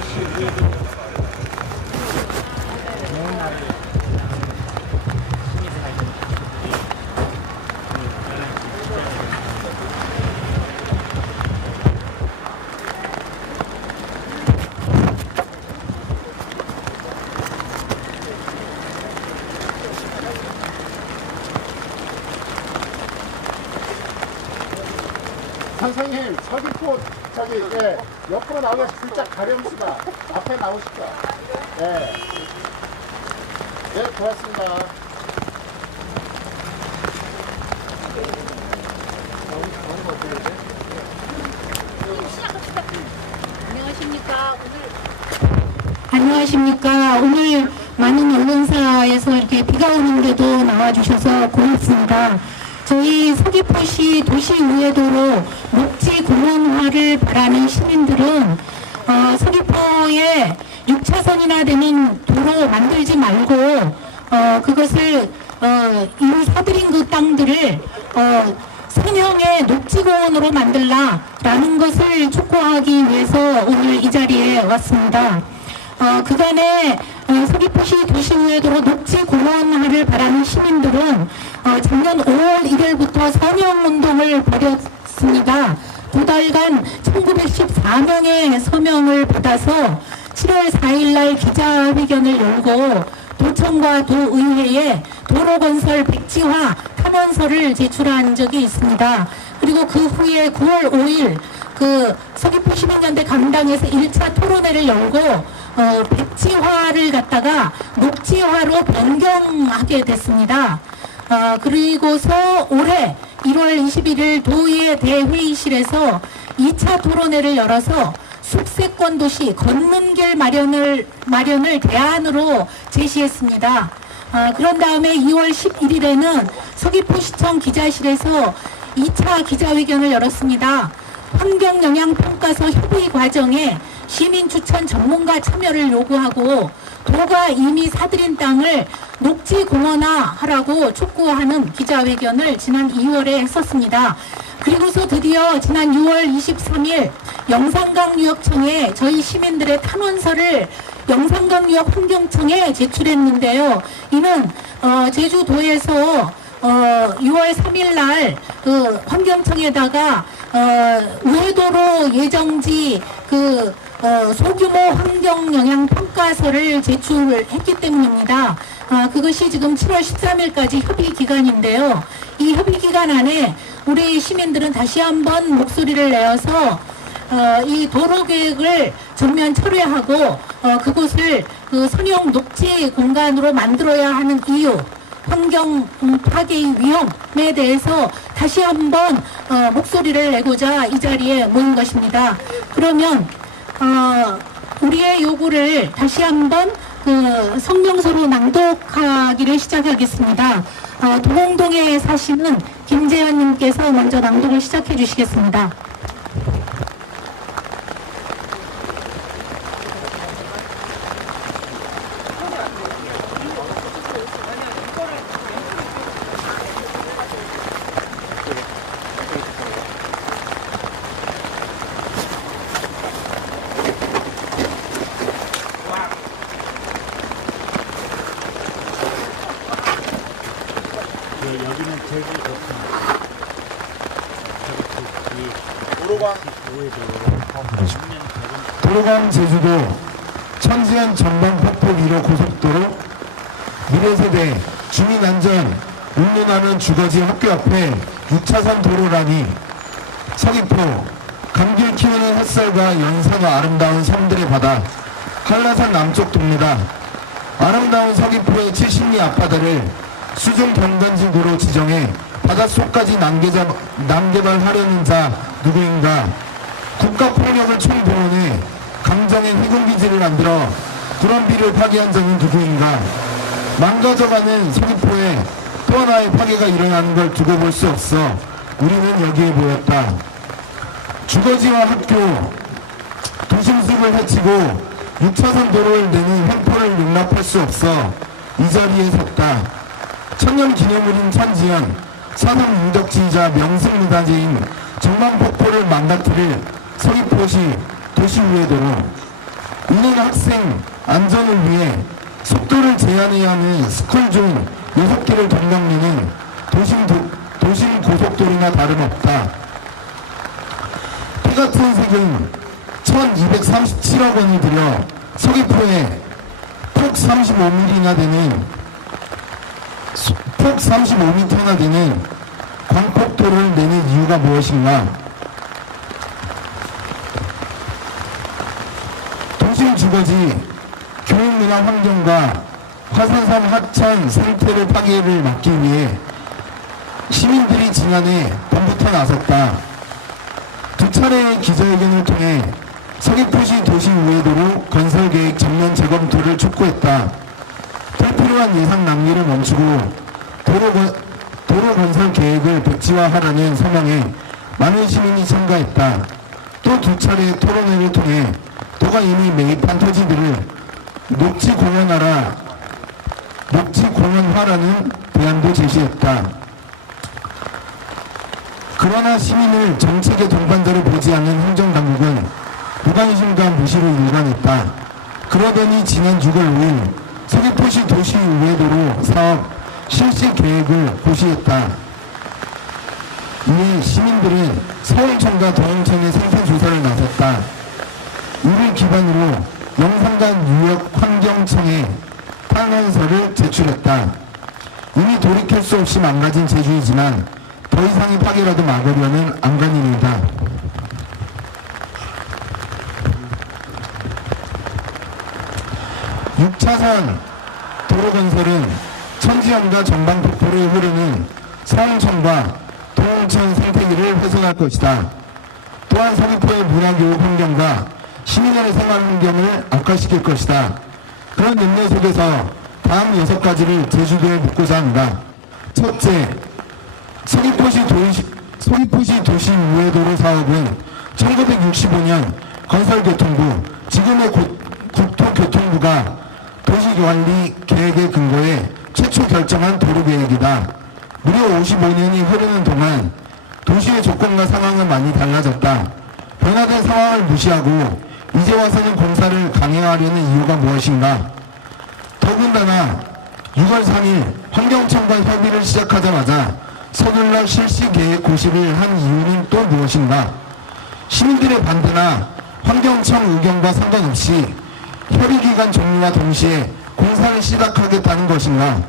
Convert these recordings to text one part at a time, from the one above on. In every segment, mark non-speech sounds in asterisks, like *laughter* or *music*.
선 저기 예, 옆으로 나오셔 슬쩍 가려봅시다 앞에 나오시죠 예. 네 고맙습니다 안녕하십니까. 오늘 안녕하십니까. 오늘 많은 언론사에서 이렇게 비가 오는데도 나와주셔서 고맙습니다. 저희 서귀포시 도시우회도로 녹지 공원화를 바라는 시민들은 어, 서귀포에 6차선이나 되는 도로 만들지 말고 어, 그것을 어, 이미 사들인 그 땅들을 어, 선형의 녹지공원으로 만들라라는 것을 촉구하기 위해서 오늘 이 자리에 왔습니다. 어, 그간에 어, 서귀포시 도시우회도로 녹지공원화를 바라는 시민들은 어, 작년 5월 1일부터 서명운동을 벌였 습니다. 두 달간 1914명의 서명을 받아서 7월 4일날 기자회견을 열고 도청과 도의회에 도로건설 백지화 탐원서를 제출한 적이 있습니다. 그리고 그 후에 9월 5일 그 서귀포 시민연대 강당에서 1차 토론회를 열고 어, 백지화를 갖다가 녹지화로 변경하게 됐습니다. 어, 그리고서 올해 1월 21일 도의회 대회의실에서 2차 토론회를 열어서 숙세권 도시 걷는 길 마련을 마련을 대안으로 제시했습니다. 아, 그런 다음에 2월 11일에는 서귀포시청 기자실에서 2차 기자회견을 열었습니다. 환경영향평가서 협의 과정에 시민 추천 전문가 참여를 요구하고 도가 이미 사들인 땅을 녹지 공원화하라고 촉구하는 기자회견을 지난 2월에 했었습니다. 그리고서 드디어 지난 6월 23일 영산강유역청에 저희 시민들의 탐원서를 영산강유역 환경청에 제출했는데요. 이는 어, 제주도에서 어, 6월 3일 날 그 환경청에다가 어, 우회도로 예정지 그 어, 소규모 환경 영향 평가서를 제출했기 때문입니다. 아, 그것이 지금 7월 13일까지 협의 기간인데요. 이 협의 기간 안에 우리 시민들은 다시 한번 목소리를 내어서 어, 이 도로 계획을 전면 철회하고 어, 그곳을 그 선형 녹지 공간으로 만들어야 하는 이유 환경 음, 파괴의 위험에 대해서 다시 한번 어, 목소리를 내고자 이 자리에 모인 것입니다. 그러면 어, 우리의 요구를 다시 한번 그 성명서로 낭독하기를 시작하겠습니다. 어, 도봉동에 사시는 김재현님께서 먼저 낭독을 시작해 주시겠습니다. 여기는 제주 좋습니다. 도로강 제주도 천지연 전방 폭폭 1호 고속도로 미래세대 주민안전 운문하는 주거지 학교 앞에 6차선 도로라니 서귀포 감귤 키우는 햇살과 연산과 아름다운 섬들의 바다 한라산 남쪽 동네다. 아름다운 서귀포의 70리 앞바다를 수중 경관지구로 지정해 바닷속까지 난개자, 난개발하려는 자 누구인가? 국가폭력을 총동원해 강정의 희곡기지를 만들어 구럼비를 파괴한 자는 누구인가? 망가져가는 서귀포에 또 하나의 파괴가 일어나는 걸 두고 볼 수 없어 우리는 여기에 모였다. 주거지와 학교 도심숲을 해치고 6차선 도로를 내는 횡포를 용납할 수 없어 이 자리에 섰다. 천년 기념물인 천지연 사상 유적지이자 명승문화재인 정방폭포를 망가뜨릴 서귀포시 도시우회도로 운행 학생 안전을 위해 속도를 제한해야 하는 스쿨존 6개를 동경리는 도심, 도, 도심 고속도로나 다름없다. 피 같은 색은 1237억 원을 들여 서귀포에 폭 35mm나 되는 수- 폭 35m나 되는 광 폭도로를 내는 이유가 무엇인가? 도심 주거지, 교육문화 환경과 화산산 하천 생태를 파괴를 막기 위해 시민들이 지난해 봄부터 나섰다. 두 차례의 기자회견을 통해 서귀포시 도시우회도로 건설계획 전면 재검토를 촉구했다. 불필요한 예산 낭비를 멈추고 도로, 건- 도로 건설 계획을 백지화하라는 서명에 많은 시민이 참가했다. 또 두 차례 토론회를 통해 도가 이미 매입한 토지들을 녹지 공원화라 녹지 공원화라는 대안도 제시했다. 그러나 시민을 정책의 동반자로 보지 않는 행정당국은 무관심과 무시로 일관했다. 그러더니 지난 6월 5일 서귀포시 도시우회도로 사업 실시 계획을 고시했다. 이에 시민들은 서울청과 동원청의 생태조사를 나섰다. 이를 기반으로 영산간 유역 환경청에 탄원서를 제출했다. 이미 돌이킬 수 없이 망가진 제주이지만 더 이상의 파괴라도 막으려는 안간힘이다. 육차선 천지연과 전방 폭포를 흐르는 서홍천과 동홍천 생태계를 훼손할 것이다. 또한 서귀포의 문화교육 환경과 시민의 생활 환경을 악화시킬 것이다. 그런 염려 속에서 다음 여섯 가지를 제주도에 묻고자 한다. 첫째, 서귀포시 도시, 서귀포시 도시 우회도로 사업은 1965년 건설교통부, 지금의 고- 국토교통부가 도시관리 계획에 근거해 최초 결정한 도로 계획이다. 무려 55년이 흐르는 동안 도시의 조건과 상황은 많이 달라졌다. 변화된 상황을 무시하고 이제 와서는 공사를 강행하려는 이유가 무엇인가? 더군다나 6월 3일 환경청과 협의를 시작하자마자 서둘러 실시 계획 고시를 한 이유는 또 무엇인가? 시민들의 반대나 환경청 의견과 상관없이 협의기간 종료와 동시에 공사를 시작하겠다는 것인가?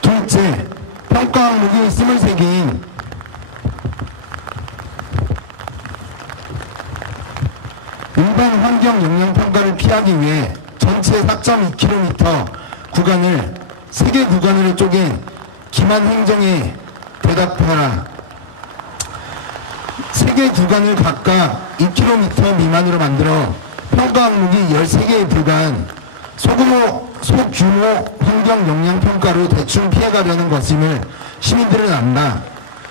둘째, 평가 항목이 23개인 일반 환경 영향 평가를 피하기 위해 전체 4.2km 구간을 3개 구간으로 쪼갠 기만 행정에 대답하라. 3개 구간을 각각 2km 미만으로 만들어 평가 항목이 13개에 불과한 소규모, 소규모 환경 영향 평가로 대충 피해가려는 것임을 시민들은 안다.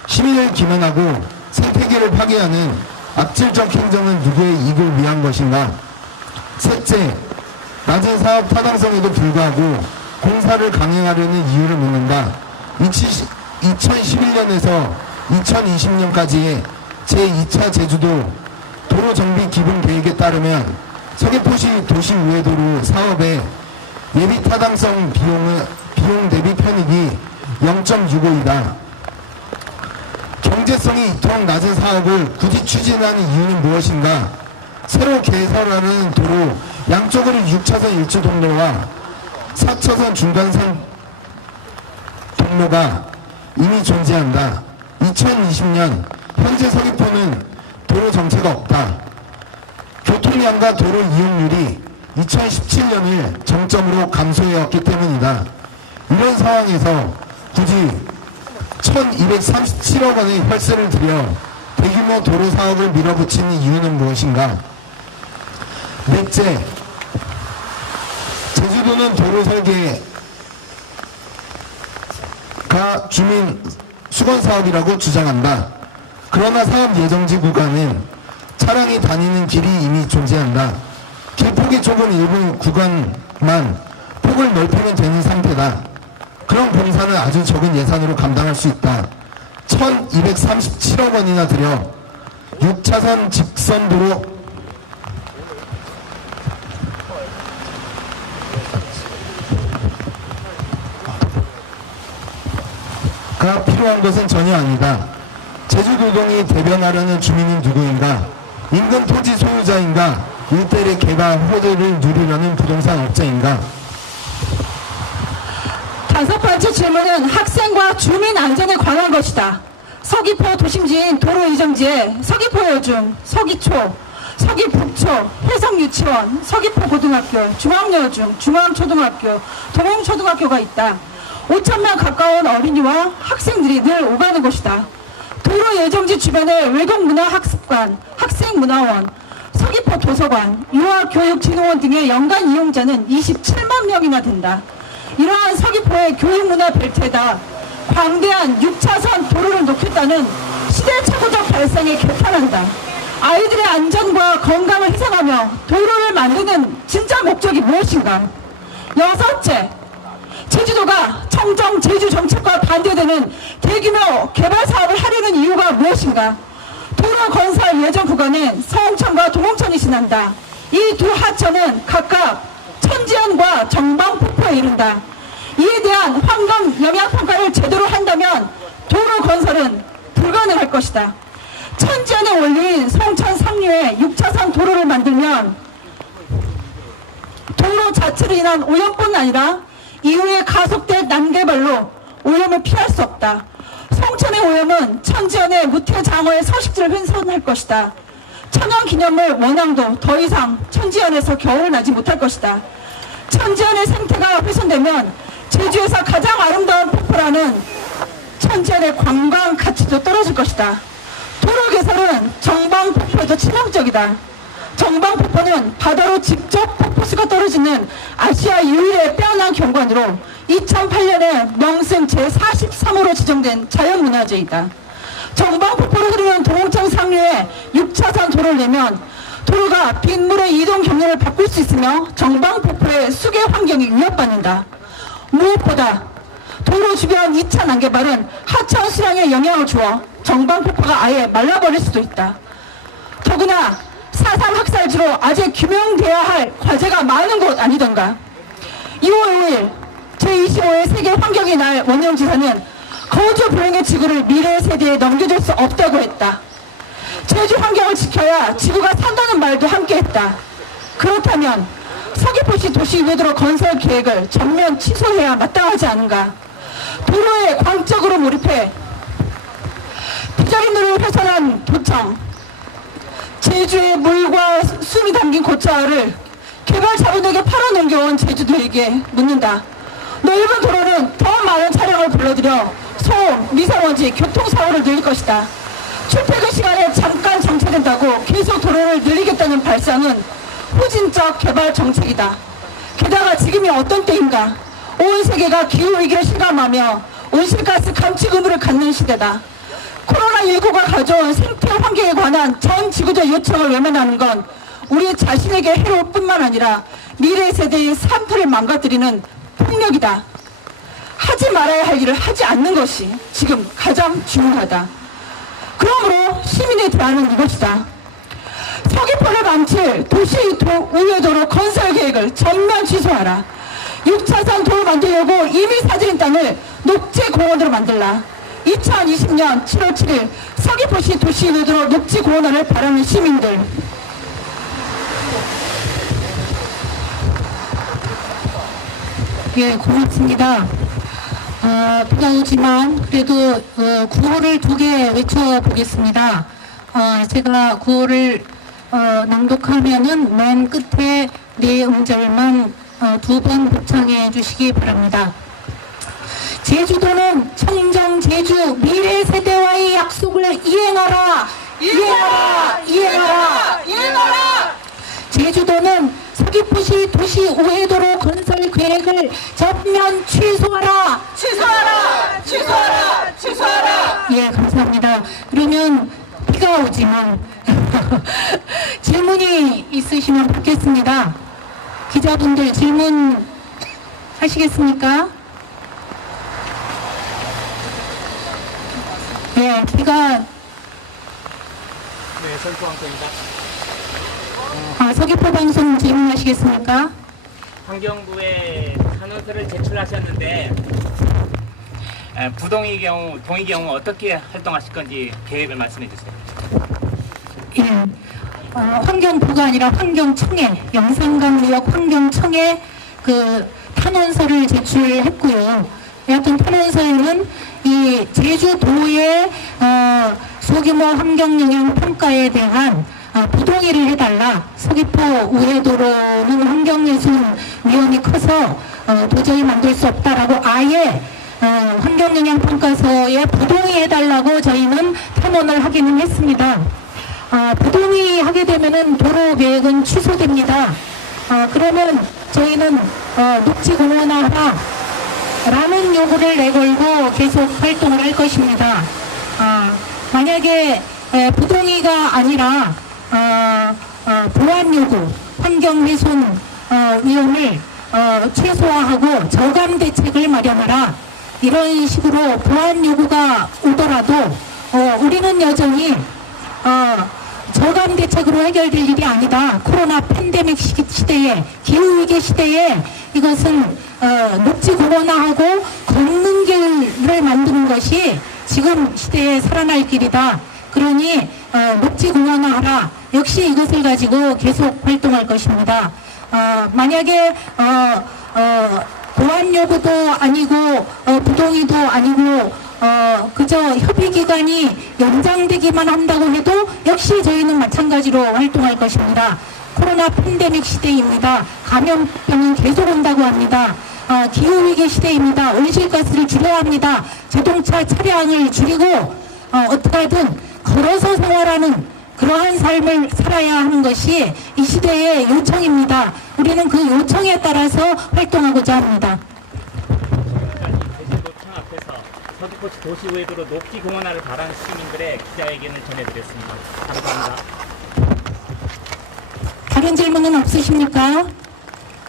시민을 기만하고 생태계를 파괴하는 악질적 행정은 누구의 이익을 위한 것인가? 셋째, 낮은 사업 타당성에도 불구하고 공사를 강행하려는 이유를 묻는다. 2011년에서 2020년까지의 제2차 제주도 도로 정비 기본 계획에 따르면 서귀포시 도시우회도로 사업의 예비 타당성 비용은 비용 대비 편익이 0.65이다. 경제성이 이토록 낮은 사업을 굳이 추진하는 이유는 무엇인가? 새로 개설하는 도로 양쪽으로 6차선 1차 동로와 4차선 중간선 동로가 이미 존재한다. 2020년 현재 서귀포는 도로 정체가 없다. 교통량과 도로 이용률이 2017년을 정점으로 감소해왔기 때문이다. 이런 상황에서 굳이 1237억 원의 혈세를 들여 대규모 도로 사업을 밀어붙이는 이유는 무엇인가? 넷째, 제주도는 도로 설계가 주민 수건 사업이라고 주장한다. 그러나 사업 예정지 구간은 차량이 다니는 길이 이미 존재한다. 길폭이 좁은 일부 구간만 폭을 넓히면 되는 상태다. 그런 공사는 아주 적은 예산으로 감당할 수 있다. 1237억 원이나 들여 6차선 직선도로 가 필요한 것은 전혀 아니다. 제주노동이 대변하려는 주민은 누구인가? 인근 토지 소유자인가? 일대의 개발 호재를 누리려는 부동산 업자인가? 다섯 번째 질문은 학생과 주민 안전에 관한 것이다. 서귀포 도심지인 도로 이정지에 서귀포여중, 서귀초, 서귀북초, 해성유치원, 서귀포고등학교, 중앙여중, 중앙초등학교, 동홍초등학교가 있다. 5천명 가까운 어린이와 학생들이 늘 오가는 곳이다. 도로 예정지 주변에 외국 문화 학습관, 학생 문화원, 서귀포 도서관, 유아교육진흥원 등의 연간 이용자는 27만 명이나 된다. 이러한 서귀포의 교육문화 벨트에다 광대한 6차선 도로를 놓겠다는 시대착오적 발상에 개탄한다. 아이들의 안전과 건강을 희생하며 도로를 만드는 진짜 목적이 무엇인가? 여섯째, 제주도가 청정 제주 정책과 반대되는 대규모 개발 사업을 하려는 이유가 무엇인가? 도로 건설 예정 구간엔 서홍천과 동홍천이 지난다. 이 두 하천은 각각 천지연과 정방폭포에 이른다. 이에 대한 환경 영향 평가를 제대로 한다면 도로 건설은 불가능할 것이다. 천지연의 원리인 성천 상류에 6차선 도로를 만들면 도로 자체로 인한 오염뿐 아니라 이후에 가속된 난개발로 오염을 피할 수 없다. 성천의 오염은 천지연의 무태장어의 서식지를 훼손할 것이다. 천연기념물 원앙도 더 이상 천지연에서 겨울을 나지 못할 것이다. 천지연의 생태가 훼손되면 제주에서 가장 아름다운 폭포라는 천지연의 관광 가치도 떨어질 것이다. 도로 개설은 정방 폭포에도 치명적이다. 정방폭포는 바다로 직접 폭포수가 떨어지는 아시아 유일의 빼어난 경관으로 2008년에 명승 제43호로 지정된 자연문화재이다. 정방폭포로 흐르는 동홍천 상류에 6차선 도로를 내면 도로가 빗물의 이동 경로를 바꿀 수 있으며 정방폭포의 수계 환경이 위협받는다. 무엇보다 도로 주변 2차 난개발은 하천 수량에 영향을 주어 정방폭포가 아예 말라버릴 수도 있다. 더구나 사상 학살지로 아직 규명돼야 할 과제가 많은 곳 아니던가. 2월 5일 제25회 세계 환경의 날 원영 지사는 거주 불행의 지구를 미래 세대에 넘겨줄 수 없다고 했다. 제주 환경을 지켜야 지구가 산다는 말도 함께 했다. 그렇다면 서귀포시 도시 외도로 건설 계획을 전면 취소해야 마땅하지 않은가? 도로에 광적으로 몰입해 부자린들을 훼손한 제주의 물과 숨이 담긴 고차를 개발 자본에게 팔아넘겨온 제주도에게 묻는다. 넓은 도로는 더 많은 차량을 불러들여 소음, 미세먼지, 교통사고를 늘릴 것이다. 출퇴근 시간에 잠깐 정체된다고 계속 도로를 늘리겠다는 발상은 후진적 개발 정책이다. 게다가 지금이 어떤 때인가? 온 세계가 기후위기를 실감하며 온실가스 감축 의무를 갖는 시대다. 코로나19가 가져온 생태 환경에 관한 전 지구적 요청을 외면하는 건 우리 자신에게 해로울 뿐만 아니라 미래 세대의 삶터를 망가뜨리는 폭력이다. 하지 말아야 할 일을 하지 않는 것이 지금 가장 중요하다. 그러므로 시민의 대안은 이것이다. 서귀포를 망칠 도시 도, 우회도로 건설 계획을 전면 취소하라. 6차선 도로 만들려고 이미 사들인 땅을 녹지 공원으로 만들라. 2020년 7월 7일 서귀포시 도시 우회도로 녹지공원화를 바라는 시민들. 예, 고맙습니다. 어, 비가 오지만 그래도 어, 구호를 두 개 외쳐보겠습니다. 어, 제가 구호를 어, 낭독하면은 맨 끝에 네 음절만 어, 두번 복창해 주시기 바랍니다. 제주도는 청정 제주 미래 세대와의 약속을 이행하라, 이행하라, 이행하라, 이행하라. 제주도는 서귀포시 도시 우회도로 건설 계획을 전면 취소하라. 취소하라. 취소하라. 취소하라. 예, 감사합니다. 그러면 비가 오지만 *laughs* 질문이 있으시면 받겠습니다. 기자분들 질문 하시겠습니까? 예, 비가 네, 설포항입니다 아, 서귀포 방송 질문하시겠습니까? 환경부에 탄원서를 제출하셨는데 에, 부동의 경우, 동의 경우 어떻게 활동하실 건지 계획을 말씀해 주세요. 예. 어, 환경부가 아니라 환경청에 영산강유역 환경청에 그 탄원서를 제출했고요. 여하튼 탄원서에는 이 제주도의 어, 소규모 환경영향 평가에 대한 어, 부동의를 해달라. 서귀포 우회도로는 환경예술 위험이 커서 어, 도저히 만들 수 없다라고 아예 어, 환경영향 평가서에 부동의해달라고 저희는 탄원을 하기는 했습니다. 아, 부동의 하게 되면은 도로 계획은 취소됩니다. 아, 그러면 저희는 어, 녹지공원화라 라는 요구를 내걸고 계속 활동을 할 것입니다. 아, 만약에 에, 부동의가 아니라 어, 어, 보안 요구, 환경 훼손 어, 위험을 어, 최소화하고 저감 대책을 마련하라 이런 식으로 보안 요구가 오더라도 어, 우리는 여전히 어, 저감 대책으로 해결될 일이 아니다. 코로나 팬데믹 시, 시대에 기후 위기 시대에 이것은 어, 녹지 공원화하고 걷는 길을 만드는 것이 지금 시대에 살아날 길이다. 그러니 어, 녹지 공원화하라. 역시 이것을 가지고 계속 활동할 것입니다. 어, 만약에 어, 어, 보안 요구도 아니고 어, 부동의도 아니고 어, 그저 협의 기간이 연장되기만 한다고 해도 역시 저희는 마찬가지로 활동할 것입니다. 코로나 팬데믹 시대입니다. 감염병은 계속 온다고 합니다. 어, 기후 위기 시대입니다. 온실가스를 줄여야 합니다. 자동차 차량을 줄이고 어, 어떻게든 걸어서 생활하는 그러한 삶을 살아야 하는 것이 이 시대의 요청입니다. 우리는 그 요청에 따라서 활동하고자 합니다. 서귀포시 도시우회도로 녹지공원화를 바라는 시민들의 기자회견을 전해드렸습니다. 감사합니다. 다른 질문은 없으십니까?